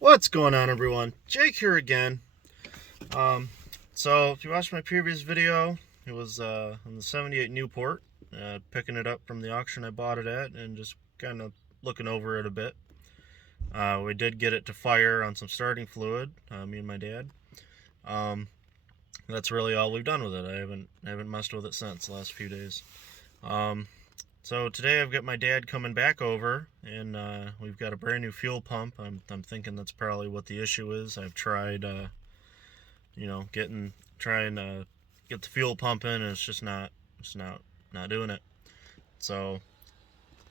What's going on, everyone? Jake here again. So if you watched my previous video, it was on the 78 Newport, picking it up from the auction I bought it at and just kind of looking over it a bit. We did get it to fire on some starting fluid, me and my dad. That's really all we've done with it. I haven't messed with it since the last few days. So today I've got my dad coming back over, and we've got a brand new fuel pump. I'm thinking that's probably what the issue is. I've tried, trying to get the fuel pumping, and it's just not doing it. So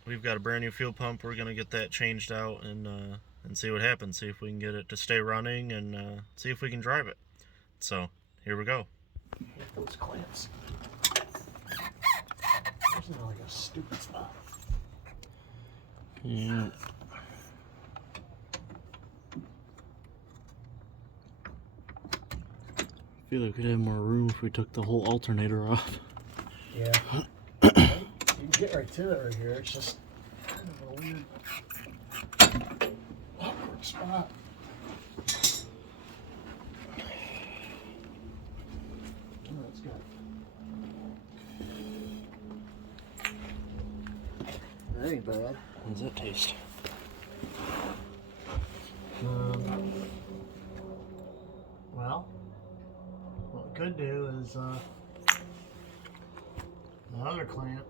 we've got a brand new fuel pump. We're gonna get that changed out and see what happens. See if we can get it to stay running, and see if we can drive it. So here we go. Those clamps. There's not like a stupid spot. Yeah. I feel like we could have more room if we took the whole alternator off. Yeah. You can get right to it right here. It's just kind of a weird, awkward spot. Oh, that's good. That ain't bad. How does that taste? Well, what we could do is the other clamp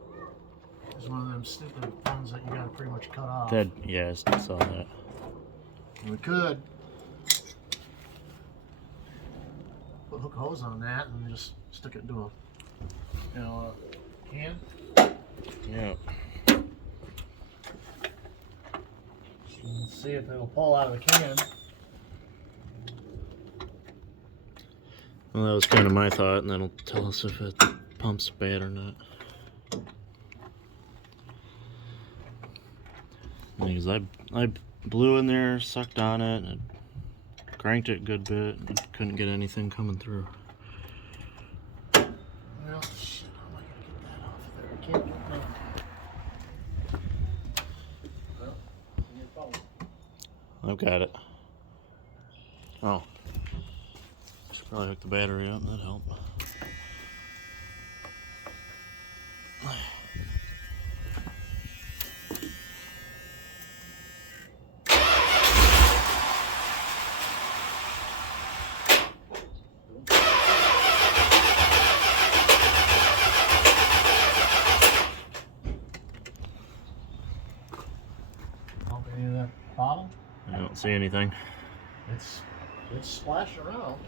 is one of them stupid ones that you gotta pretty much cut off. Yeah, I saw that. We could put hook hose on that and just stick it into a can. Yeah. And see if it'll pull out of the can. Well, that was kind of my thought, and that'll tell us if it pumps bad or not. Because I blew in there, sucked on it, and cranked it a good bit, and couldn't get anything coming through. Well, shit, how am I gonna get that off of there? I can't get that. Well, you need a phone. I've got it. Oh. Should probably hook the battery up, that'd help. Pump any of that bottle? I don't see anything. It's splashing around.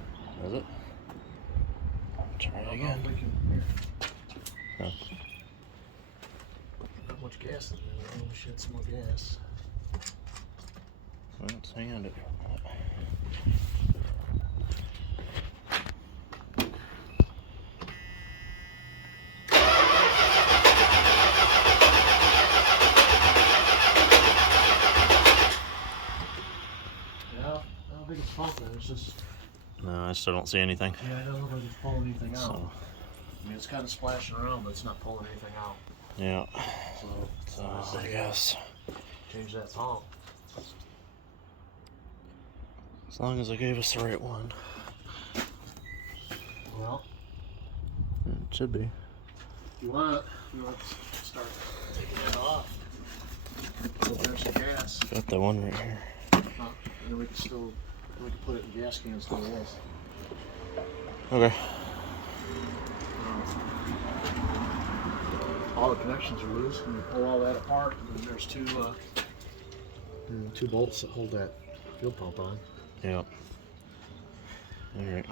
Is it? Try it I don't know again. if we can- Huh. Not much gas in there. I we should some more gas. Well, let's hang on to it. Yeah, I don't think it's pumping. It's just, No, I still don't see anything. yeah, I don't look like it's pulling anything out. So, I mean, it's kind of splashing around, but it's not pulling anything out. yeah. So, I guess. change that pump. As long as I gave us the right one. Well, It should be. if you want to start taking that off. So there's some gas. Got that one right here. And then we can put it in gas cans to this. Okay. All the connections are loose, and you pull all that apart, and then there's two bolts that hold that fuel pump on. Yep. Alright.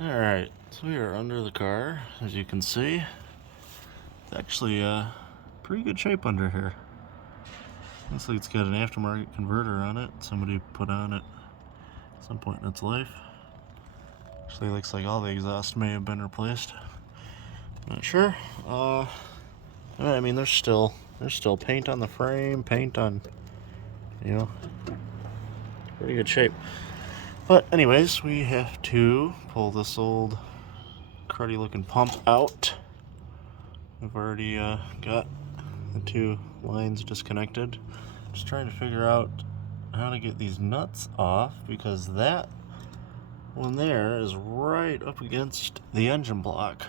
Alright, so we are under the car, as you can see. It's actually pretty good shape under here. Looks like it's got an aftermarket converter on it. Somebody put on it at some point in its life. Actually looks like all the exhaust may have been replaced. Not sure. I mean, there's still paint on the frame, paint on, pretty good shape. But anyways, we have to pull this old cruddy looking pump out. We've already got the two lines disconnected. Just trying to figure out how to get these nuts off, because that one there is right up against the engine block.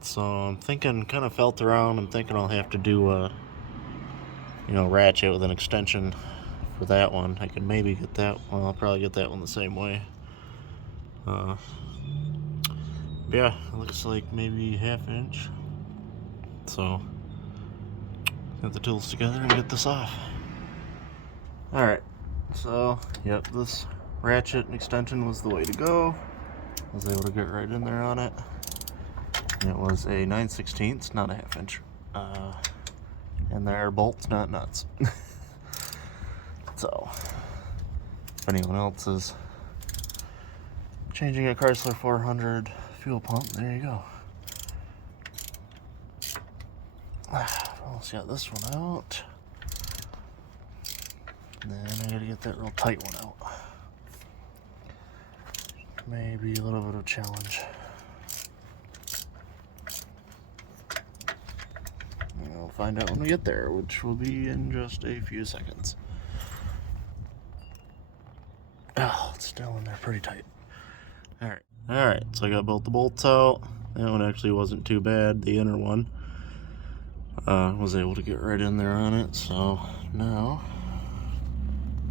So I'm thinking, kind of felt around, I'm thinking I'll have to do a, ratchet with an extension for that one. I could maybe get that, well, I'll probably get that one the same way. Yeah, it looks like maybe 1/2 inch. So, get the tools together and get this off. Alright, so, yep, this ratchet and extension was the way to go. I was able to get right in there on it. It was a 9/16, not a 1/2 inch. And they're bolts, not nuts. So, if anyone else is changing a Chrysler 400 fuel pump, there you go. Let's get this one out. And then I gotta get that real tight one out. Maybe a little bit of a challenge. We'll find out when we get there, which will be in just a few seconds. Oh, it's still in there pretty tight. Alright, so I got both the bolts out. That one actually wasn't too bad, the inner one. Was able to get right in there on it, so now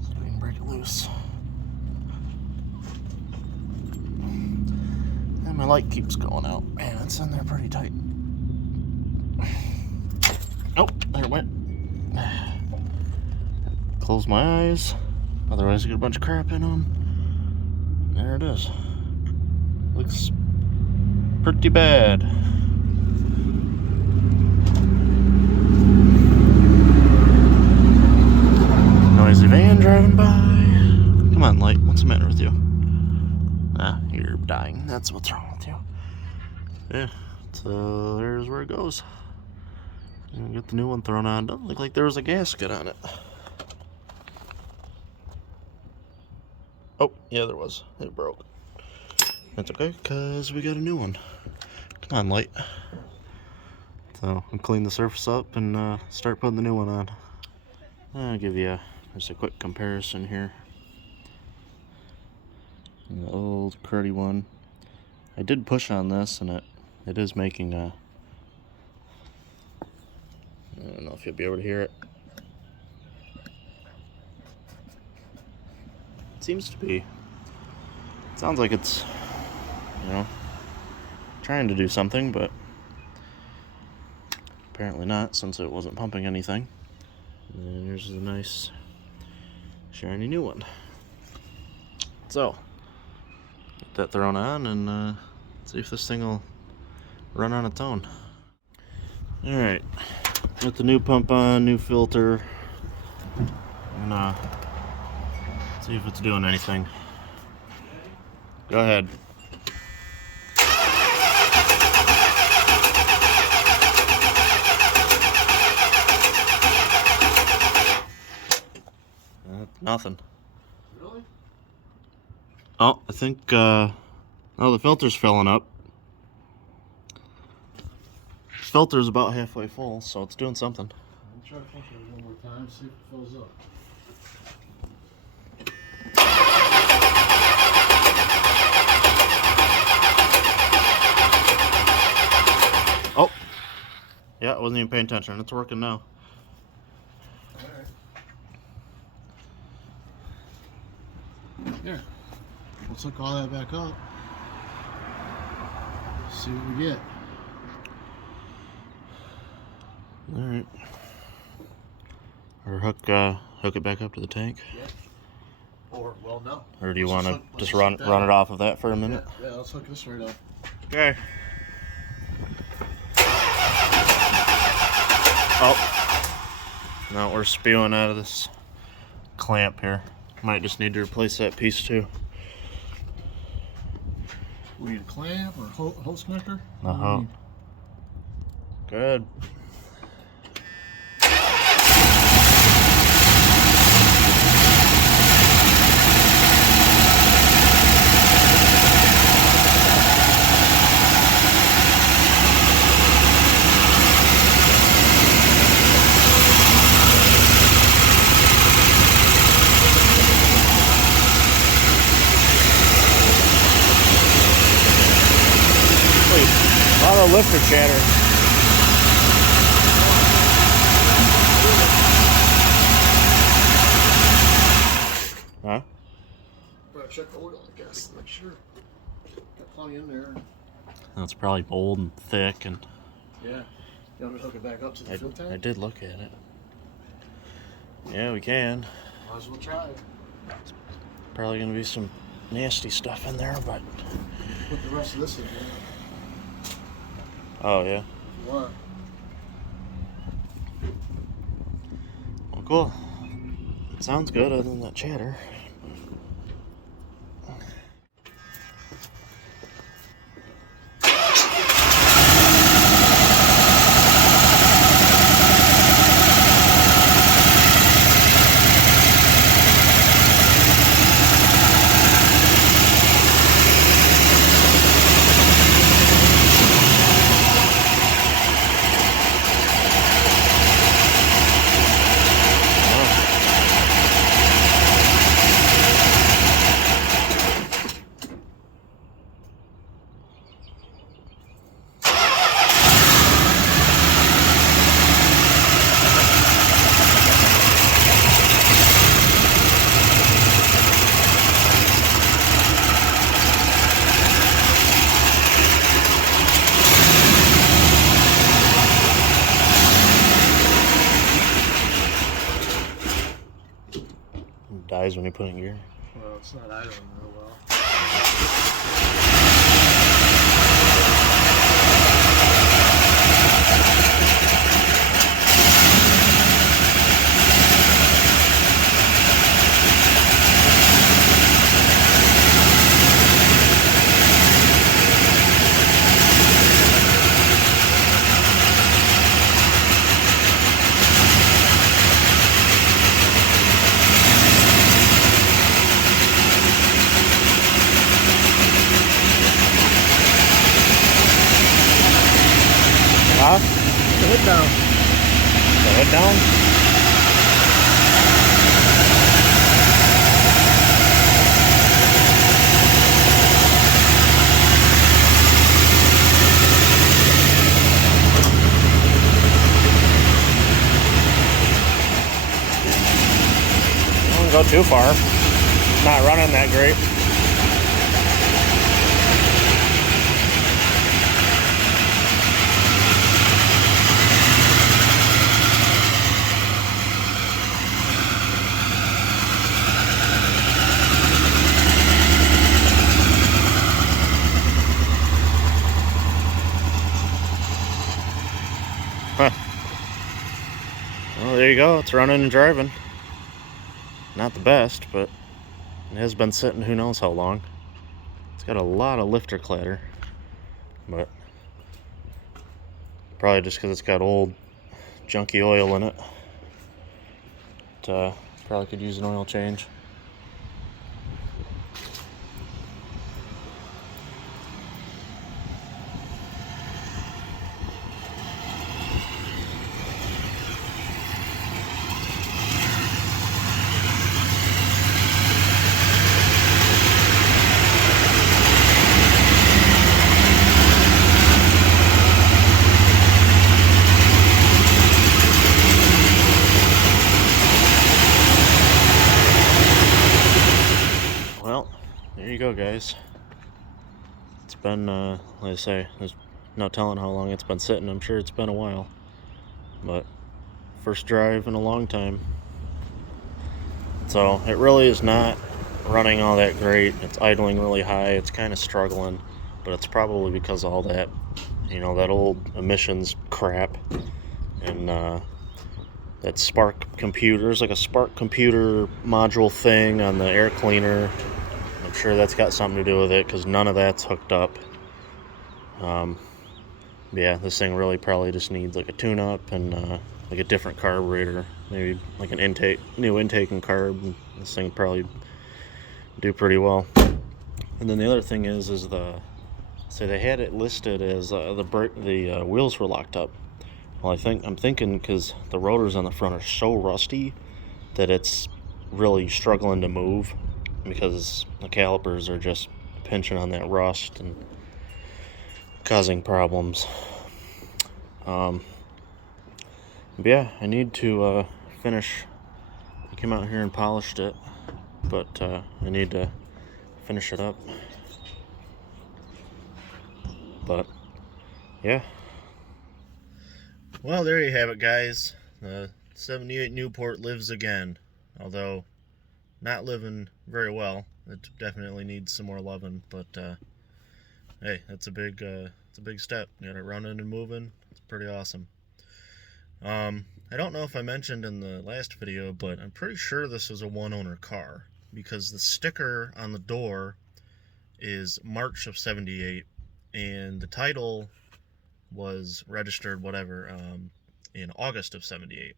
so we can break it loose. And my light keeps going out. Man, it's in there pretty tight. Oh, there it went. Close my eyes, otherwise I get a bunch of crap in them. There it is. Looks pretty bad. Noisy van driving by. Come on, light. What's the matter with you? Ah, you're dying. That's what's wrong with you. Yeah, so there's where it goes. Get the new one thrown on. Doesn't look like there was a gasket on it. Oh, yeah, there was. It broke. That's okay, because we got a new one. Come on, light. So, I'll clean the surface up and start putting the new one on. I'll give you just a quick comparison here. And the old cruddy one. I did push on this, and it is making a... I don't know if you'll be able to hear it. It seems to be. It sounds like it's, trying to do something, but apparently not, since it wasn't pumping anything. And then here's the nice, shiny new one. So, get that thrown on and see if this thing will run on its own. Alright, got the new pump on, new filter, and see if it's doing anything. Go ahead. Nothing. Really? Oh, I think, the filter's filling up. The filter's about halfway full, so it's doing something. I'll try to pump it one more time, see if it fills up. Oh! Yeah, I wasn't even paying attention. It's working now. Alright. Here. Let's hook all that back up. See what we get. Alright. Or hook it back up to the tank. Yeah. Or, well, no. Or do you want to just run it off of that for a minute? Yeah, let's hook this right up. Okay. Oh. No, we're spewing out of this clamp here. Might just need to replace that piece too. We need a clamp or a hose connector? Uh-huh. Good. lifter chatter. Huh? Better check the oil, I guess. Make sure. Got plenty in there. That's probably old and thick, and Yeah. You want to hook it back up to the fuel tank? I did look at it. Yeah, we can. Might as well try it. Probably gonna be some nasty stuff in there, but. Put the rest of this in here. Oh yeah. If you want. Well, cool. It sounds good other than that chatter. Dies when you put it in gear. Well, it's not idling real well. Huh? Put the hood down. The hood down? Don't go too far. It's not running that great. Well, there you go. It's running and driving. Not the best, but it has been sitting who knows how long. It's got a lot of lifter clatter, but probably just because it's got old junky oil in it. It probably could use an oil change. Well, there you go, guys. It's been, like I say, there's no telling how long it's been sitting. I'm sure it's been a while. But first drive in a long time. So it really is not running all that great. It's idling really high. It's kind of struggling. But it's probably because of all that, you know, that old emissions crap. And that spark computer. There's like a spark computer module thing on the air cleaner. I'm sure that's got something to do with it because none of that's hooked up. Yeah, this thing really probably just needs like a tune-up and like a different carburetor, maybe like an new intake and carb. And this thing probably do pretty well. And then the other thing is so they had it listed as the wheels were locked up. Well, I'm thinking because the rotors on the front are so rusty that it's really struggling to move because the calipers are just pinching on that rust and causing problems. But yeah, I need to finish. I came out here and polished it, but I need to finish it up. But yeah. Well, there you have it, guys. The 78 Newport lives again, although not living very well. It definitely needs some more loving, but hey, it's a big step. Got it running and moving. It's pretty awesome. I don't know if I mentioned in the last video, but I'm pretty sure this is a one-owner car because the sticker on the door is March of '78, and the title was registered in August of '78.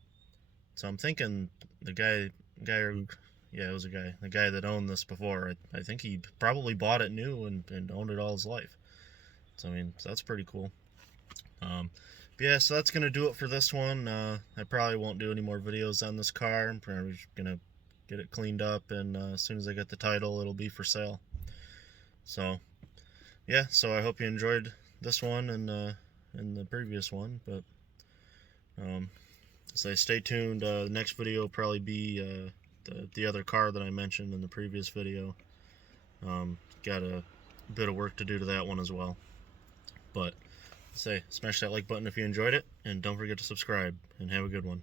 So I'm thinking the guy, yeah, it was a guy. The guy that owned this before, I think he probably bought it new and owned it all his life. So I mean, so that's pretty cool. But yeah, so that's gonna do it for this one. I probably won't do any more videos on this car. I'm probably just gonna get it cleaned up, and as soon as I get the title, it'll be for sale. So yeah, so I hope you enjoyed this one and the previous one. But so stay tuned. The next video will probably be the other car that I mentioned in the previous video. Got a bit of work to do to that one as well. But smash that like button if you enjoyed it, and don't forget to subscribe, and have a good one.